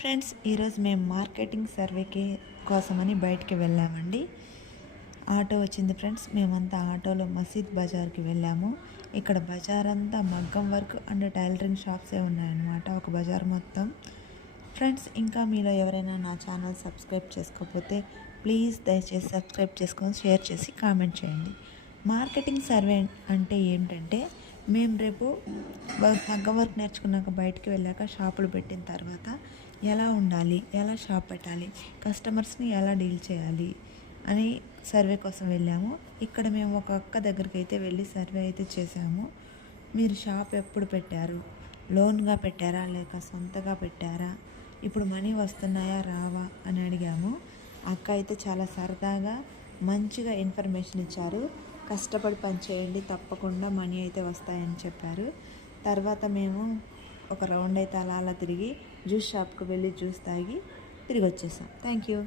Friends, ఈరోజు మేము marketing సర్వేకి కోసమని బయటికి వెళ్ళామండి. ఆటో వచ్చింది ఫ్రెండ్స్. మేమంతా ఆటోలో మసీద్ బజార్కి వెళ్ళాము. ఇక్కడ బజార్ అంతా మగ్గం వర్క్ అండ్ టైలరింగ్ షాప్సే ఉన్నాయన్నమాట, ఒక బజార్ మొత్తం. ఫ్రెండ్స్, ఇంకా మీలో ఎవరైనా నా ఛానల్ సబ్స్క్రైబ్ చేసుకోకపోతే ప్లీజ్ దయచేసి సబ్స్క్రైబ్ చేసుకొని షేర్ చేసి కామెంట్ చేయండి. మార్కెటింగ్ సర్వే అంటే ఏంటంటే, మేము రేపు మగ్గం వర్క్ నేర్చుకున్నాక బయటికి వెళ్ళాక షాపులు పెట్టిన తర్వాత ఎలా ఉండాలి, ఎలా షాప్ పెట్టాలి, కస్టమర్స్ని ఎలా డీల్ చేయాలి అని సర్వే కోసం వెళ్ళాము. ఇక్కడ మేము ఒక అక్క దగ్గరికి అయితే వెళ్ళి సర్వే అయితే చేసాము. మీరు షాప్ ఎప్పుడు పెట్టారు, లోన్గా పెట్టారా లేక సొంతగా పెట్టారా, ఇప్పుడు మనీ వస్తున్నాయా రావా అని అడిగాము. అక్క అయితే చాలా సరదాగా మంచిగా ఇన్ఫర్మేషన్ ఇచ్చారు. కష్టపడి పని చేయండి, తప్పకుండా మనీ అయితే వస్తాయని చెప్పారు. తర్వాత మేము ఒక రౌండ్ అయితే అలా తిరిగి జ్యూస్ షాప్కి వెళ్ళి జ్యూస్ తాగి తిరిగి వచ్చేసాం. Thank you.